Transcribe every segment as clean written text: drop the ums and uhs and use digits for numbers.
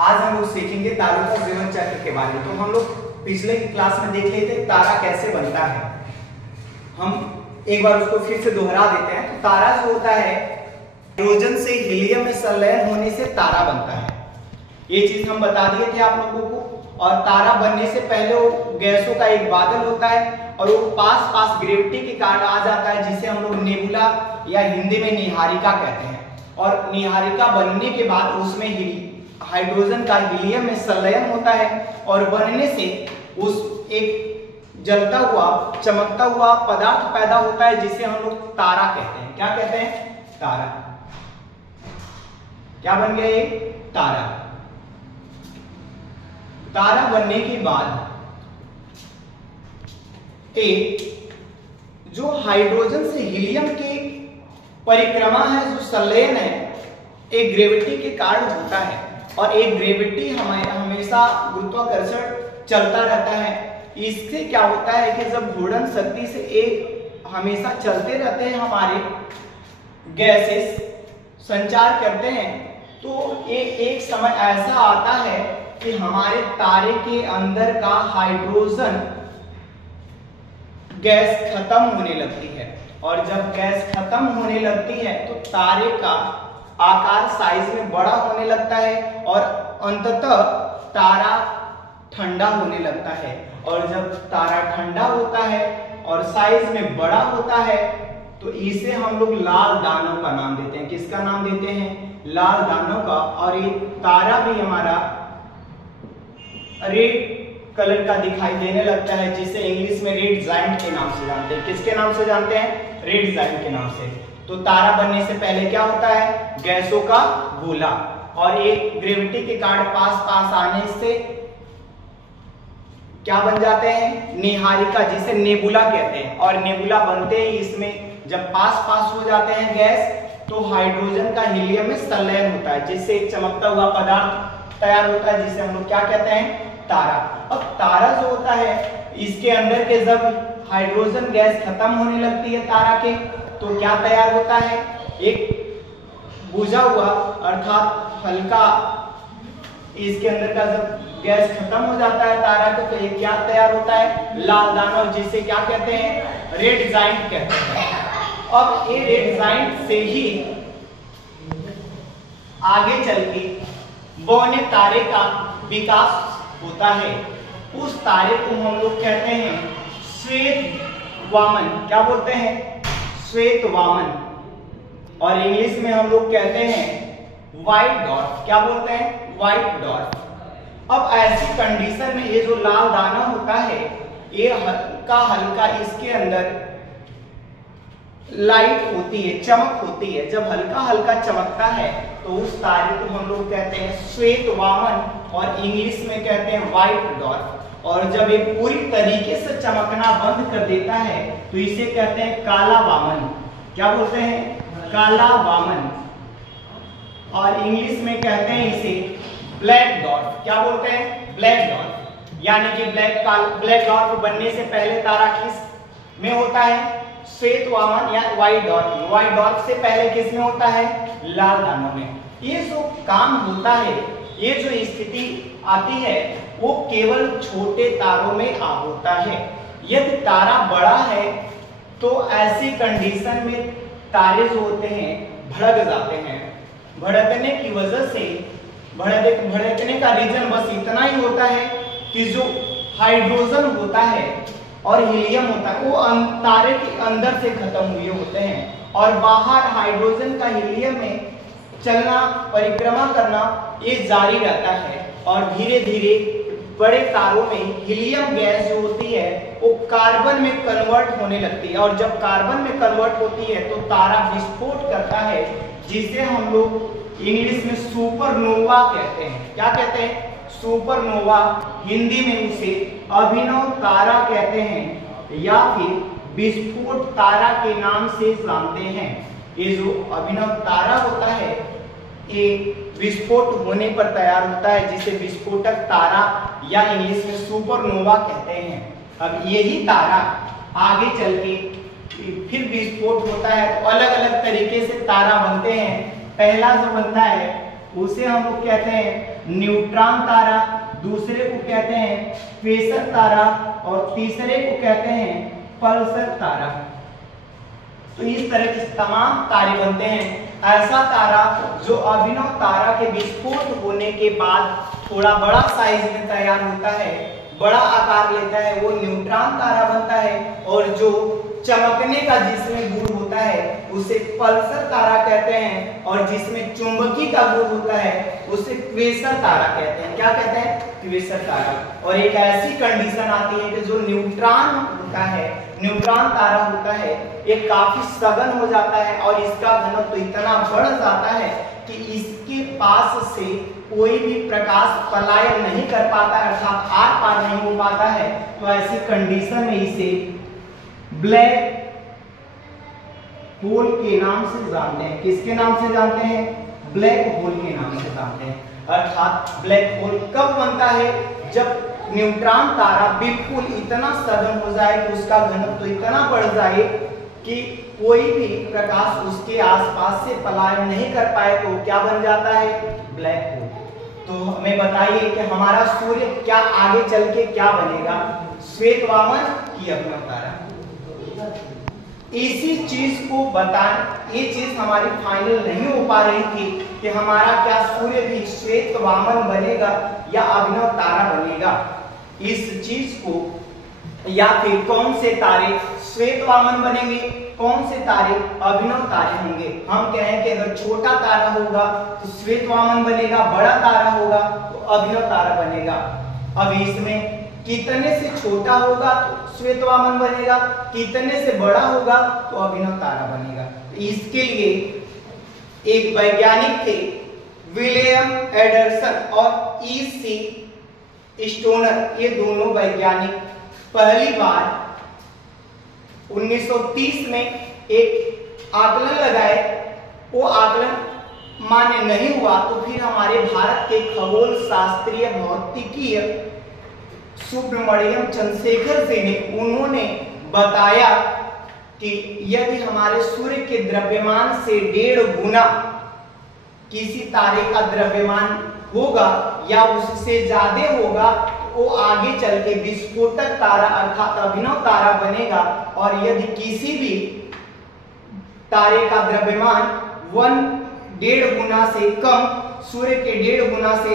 आज हम लोग सीखेंगे तारों का जीवन चक्र के बारे में। तो हम लोग पिछले क्लास में देख लेते हैं तारा कैसे बनता है। हम एक बार उसको फिर से दोहरा देते हैं। तो तारा जो होता है हाइड्रोजन से हीलियम में संलयन होने से तारा बनता है। ये चीज हम बता दिए थे आप लोगों को। और तारा बनने से पहले वो गैसों का एक बादल होता है और वो पास ग्रेविटी के कारण आ जाता है, जिसे हम लोग नेबुला या हिंदी में निहारिका कहते हैं। और निहारिका बनने के बाद उसमें हाइड्रोजन का हीलियम में संलयन होता है और बनने से उस एक जलता हुआ चमकता हुआ पदार्थ पैदा होता है, जिसे हम लोग तारा कहते हैं। क्या कहते हैं? तारा। क्या बन गया ये? तारा। तारा बनने के बाद एक जो हाइड्रोजन से हीलियम की परिक्रमा है, जो संलयन है, एक ग्रेविटी के कारण होता है। और एक ग्रेविटी हमेशा गुरुत्वाकर्षण चलता रहता है। इससे क्या होता है कि जब घूर्णन शक्ति से एक हमेशा चलते रहते हैं, हमारे गैसेस संचार करते हैं, तो एक समय ऐसा आता है कि हमारे तारे के अंदर का हाइड्रोजन गैस खत्म होने लगती है। और जब गैस खत्म होने लगती है तो तारे का आकार साइज में बड़ा होने लगता है और अंततः तारा ठंडा होने लगता है। और जब तारा ठंडा होता है और साइज में बड़ा होता है तो इसे हम लोग लाल दानव का नाम देते हैं। किसका नाम देते हैं? लाल दानव का। और ये तारा भी हमारा रेड कलर का दिखाई देने लगता है, जिसे इंग्लिश में रेड जायंट के नाम से जानते हैं। किसके नाम से जानते हैं? रेड जायंट के नाम से। तो तारा बनने से पहले क्या होता है? गैसों का गोला। और एक ग्रेविटी के कारण पास आने से क्या बन जाते हैं? निहारिका, जिसे नेबुला कहते हैं। और नेबुला बनते ही इसमें जब पास हो जाते हैं गैस, तो हाइड्रोजन का हीलियम में संलयन होता है, जिससे एक चमकता हुआ पदार्थ तैयार होता है, जिसे हम लोग क्या कहते हैं? तारा। अब तारा जो होता है, इसके अंदर के जब हाइड्रोजन गैस खत्म होने लगती है तारा के, तो क्या तैयार होता है? एक बुझा हुआ अर्थात हल्का, इसके अंदर का जब गैस खत्म हो जाता है तारा का, तो ये क्या तैयार होता है? लाल दानव, जिसे क्या कहते हैं? रेड जायंट कहते हैं। अब ये रेड जायंट से ही आगे चल के बौने तारे का विकास होता है। उस तारे को हम लोग कहते हैं श्वेत वामन। क्या बोलते हैं? श्वेत वामन। और इंग्लिश में हम लोग कहते हैं व्हाइट डॉर्फ। क्या बोलते हैं? White dwarf. अब ऐसी कंडीशन में ये जो लाल दाना होता है, ये हल्का इसके अंदर लाइट होती है, चमक होती है। जब हल्का चमकता है तो उस तारे को हम लोग कहते हैं श्वेत वामन और इंग्लिश में कहते हैं व्हाइट डॉर्फ। और जब ये पूरी तरीके से चमकना बंद कर देता है तो इसे कहते हैं काला वामन। क्या बोलते हैं? काला वामन। और इंग्लिश में कहते हैं इसे ब्लैक डॉर्फ। क्या बोलते हैं? Black dwarf. यानी कि ब्लैक डॉर्फ बनने से पहले तारा किस में होता है? श्वेत वामन या व्हाइट डॉर्फ। व्हाइट डॉर्फ से पहले किस में होता है? लाल दानव में। ये जो काम होता है, ये जो स्थिति आती है, वो केवल छोटे तारों में होता है। यदि तारा बड़ा है तो ऐसी कंडीशन में तारे जो होते हैं भड़क जाते हैं। भड़कने की वजह से भड़कने का रीजन बस इतना ही होता है कि जो हाइड्रोजन होता है और हीलियम होता है, वो तारे के अंदर से खत्म हुए होते हैं और बाहर हाइड्रोजन का हीलियम में चलना, परिक्रमा करना ये जारी रहता है। और धीरे धीरे बड़े तारों में हीलियम गैस जो होती है वो कार्बन में कन्वर्ट होने लगती है। और जब कार्बन में कन्वर्ट होती है तो तारा विस्फोट करता है, जिसे हम लोग इंग्लिश में सुपरनोवा कहते हैं। क्या कहते हैं? सुपरनोवा। हिंदी में उसे अभिनव तारा कहते हैं या फिर विस्फोट तारा के नाम से जानते हैं। ये जो अभिनव तारा होता है, ये विस्फोट होने पर तैयार होता है, जिसे विस्फोटक तारा या इंग्लिश में सुपरनोवा कहते हैं। अब यही तारा आगे चल के फिर विस्फोट होता है तो अलग अलग तरीके से तारा बनते हैं। पहला जो बनता है उसे हम लोग कहते हैं न्यूट्रॉन तारा, दूसरे को कहते हैं क्वेसर तारा और तीसरे को कहते हैं पल्सर तारा। तो इस तरह के तमाम तारे बनते हैं। ऐसा तारा जो अभिनव तारा के विस्फोट होने के बाद थोड़ा बड़ा साइज में तैयार होता है, बड़ा आकार लेता है, वो न्यूट्रॉन तारा बनता है। और जो चमकने का जिसमें गुण होता है उसे पल्सर तारा कहते हैं, और जिसमें चुंबकीय का गुण होता है उसे क्वेसर तारा कहते हैं। क्या कहते हैं? क्वेसर तारा। और एक ऐसी कंडीशन आती है कि जो न्यूट्रॉन होता है, न्यूट्रॉन तारा होता है, ये काफी सघन हो जाता है और इसका घनत्व तो इतना बढ़ जाता है कि इसके पास से कोई भी प्रकाश पलायन नहीं कर पाता, अर्थात आर पार नहीं हो पाता है। तो ऐसी कंडीशन में इसे ब्लैक होल के नाम से जानते हैं। किसके नाम से जानते हैं? ब्लैक होल के नाम से जानते हैं। अर्थात ब्लैक होल कब बनता है? जब न्यूट्रॉन तारा बिल्कुल इतना सघन हो जाए कि उसका घनत्व तो इतना बढ़ जाए कि कोई भी प्रकाश उसके आसपास से पलायन नहीं कर पाए, तो क्या बन जाता है? Black hole. तो हमें बताइए कि हमारा सूर्य क्या आगे चल के क्या बनेगा? श्वेत वामन की अभिनव तारा। इसी चीज को बताने, ये चीज हमारी फाइनल नहीं हो पा रही थी कि हमारा क्या सूर्य भी श्वेत वामन बनेगा या अभिनव तारा बनेगा। इस चीज को, या फिर कौन से तारे श्वेत वामन बनेंगे, कौन से तारे अभिनव तारे होंगे। हम कहें कि अगर छोटा तारा होगा तो श्वेत वामन बनेगा, बड़ा तारा होगा तो अभिनव तारा बनेगा। अब इसमें कितने से छोटा होगा तो श्वेत वामन बनेगा, कितने से बड़ा होगा तो अभिनव तारा बनेगा। इसके लिए एक वैज्ञानिक थे विलियम एंडरसन और ई.सी. स्टोनर। ये दोनों वैज्ञानिक पहली बार 1930 में एक आकलन लगाए। वो आकलन मान्य नहीं हुआ तो फिर हमारे भारत के खगोल शास्त्रीय भौतिकीय सुब्रमण्यम चंद्रशेखर से ने उन्होंने बताया कि यदि हमारे सूर्य के द्रव्यमान से 1.5 गुना किसी तारे का द्रव्यमान होगा या उससे ज्यादा होगा तो वो आगे चल के विस्फोटक तारा अर्थात अभिनव तारा बनेगा। और यदि किसी भी तारे का द्रव्यमान 1.5 गुना से कम, सूर्य के 1.5 गुना से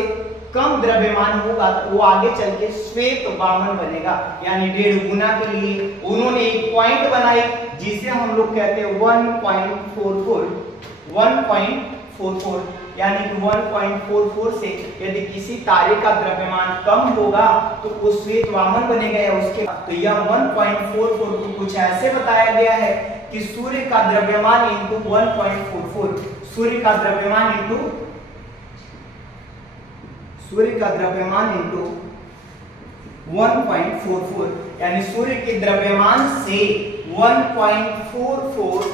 कम द्रव्यमान होगा तो वो आगे चल के श्वेत वामन बनेगा। यानी 1.5 गुना के लिए उन्होंने एक पॉइंट बनाई जिसे हम लोग कहते हैं 1.44 यानी कि 1.44 से यदि किसी तारे का द्रव्यमान कम होगा तो वो श्वेत वामन बनेगा। या उसके तो यह 1.44 को कुछ ऐसे बताया गया है कि सूर्य का द्रव्यमान इंटू 1.44, सूर्य का द्रव्यमान इंटू 1.44 यानी सूर्य के द्रव्यमान से 1.44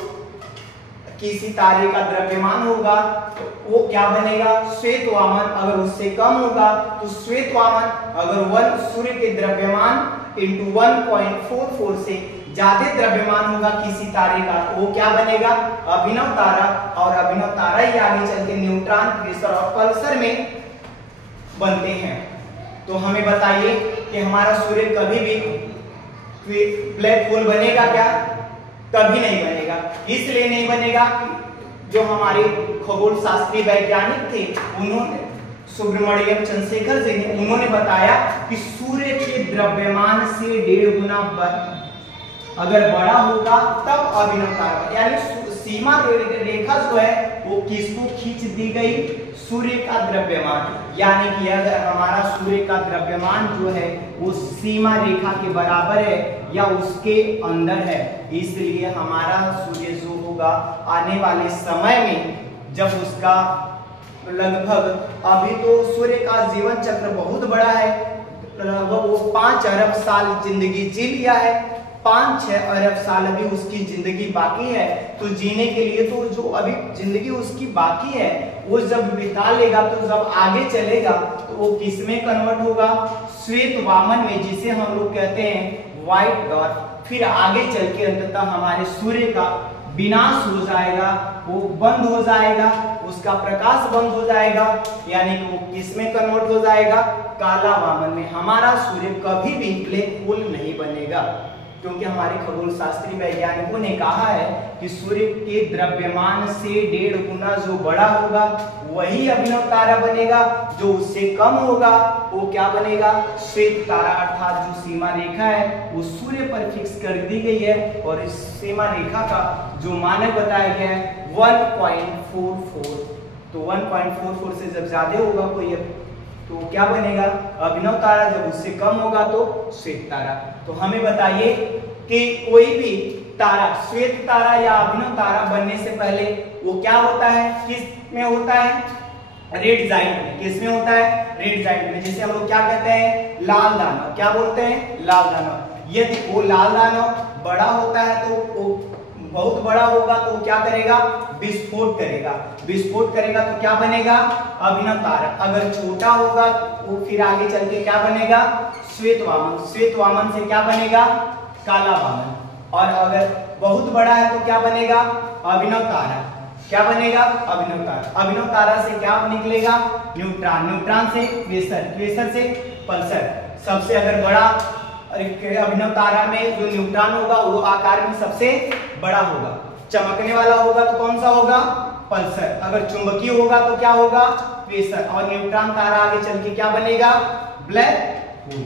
किसी तारे का द्रव्यमान होगा तो वो क्या बनेगा? श्वेत वामन। अगर उससे कम होगा तो श्वेत वामन। अगर सूर्य के द्रव्यमान इंटू 1.44 से ज्यादा द्रव्यमान होगा किसी तारे का तो वो क्या बनेगा? अभिनव तारा। और अभिनव तारा ही आगे चल के न्यूट्रॉन, क्वेसर और पल्सर में बनते हैं। तो हमें बताइए कि हमारा सूर्य कभी भी ब्लैक होल बनेगा क्या? कभी नहीं बनेगा। इसलिए नहीं बनेगा कि जो हमारे खगोल शास्त्रीय वैज्ञानिक थे उन्होंने, सुब्रमण्यम चंद्रशेखर जी ने, उन्होंने बताया कि सूर्य के द्रव्यमान से 1.5 गुना अगर बड़ा होगा तब अभिनव तारा। यानी सीमा रेखा जो है वो किसको खींच दी गई? सूर्य का द्रव्यमान। यानी कि अगर हमारा सूर्य का द्रव्यमान जो है वो सीमा रेखा के बराबर है या उसके अंदर है, इसलिए हमारा सूर्य जो होगा आने वाले समय में जब उसका लगभग, अभी तो सूर्य का जीवन चक्र बहुत बड़ा है, लगभग वो 5 अरब साल जिंदगी जी लिया है, 5-6 अरब साल अभी उसकी जिंदगी बाकी है। तो जीने के लिए तो जो अभी जिंदगी उसकी बाकी है वो जब बिता लेगा तो जब आगे चलेगा तो वो किस में कन्वर्ट होगा? श्वेत वामन में, जिसे हम लोग कहते हैं व्हाइट डॉर्फ। फिर आगे चल के अंततः हमारे सूर्य का विनाश हो जाएगा, वो बंद हो जाएगा, उसका प्रकाश बंद हो जाएगा, यानी कि वो किसमें कन्वर्ट हो जाएगा, काला वामन में। हमारा सूर्य कभी भी ब्लैक होल नहीं बनेगा, क्योंकि हमारे खगोल शास्त्री वैज्ञानिकों ने कहा है कि सूर्य के द्रव्यमान से 1.5 गुना जो बड़ा होगा वही अभिनव तारा बनेगा, जो उससे कम होगा वो क्या बनेगा, श्वेत तारा। अर्थात जो सीमा रेखा है वो सूर्य पर फिक्स कर दी गई है और इस सीमा रेखा का जो मानक बताया गया है 1.44। तो 1.44 से जब ज्यादा होगा कोई तो क्या बनेगा, अभिनव तारा। जब उससे कम होगा तो श्वेत तारा। तो हमें बताइए कि कोई भी तारा, श्वेत तारा या अभिनव तारा बनने से पहले वो क्या होता है, किस में होता है, रेड जाइंट में। किस में होता है, रेड जाइंट में, जिसे हम लोग क्या कहते हैं, लाल दानव। क्या बोलते हैं, लाल दानव। यदि वो लाल दानव बड़ा होता है तो वो बहुत बड़ा होगा तो क्या करेगा, विस्फोट करेगा। विस्फोट करेगा तो क्या बनेगा, अभिनव तारा। अगर छोटा होगा वो फिर आगे चल के क्या बनेगा, श्वेत वामन। श्वेत वामन से क्या बनेगा, काला वामन। और अगर बहुत बड़ा है तो क्या बनेगा, अभिनव तारा। क्या बनेगा, अभिनव तारा। अभिनव तारा से क्या निकलेगा, न्यूट्रॉन। न्यूट्रॉन से क्वेसर, क्वेसर से पल्सर। सबसे अगर बड़ा अभिनव तारा में जो न्यूट्रॉन होगा वो आकार में सबसे बड़ा होगा। चमकने वाला होगा तो कौन सा होगा, पल्सर। अगर चुंबकीय होगा तो क्या होगा, क्वेसर। और न्यूट्रॉन तारा आगे चल के क्या बनेगा, ब्लैक होल।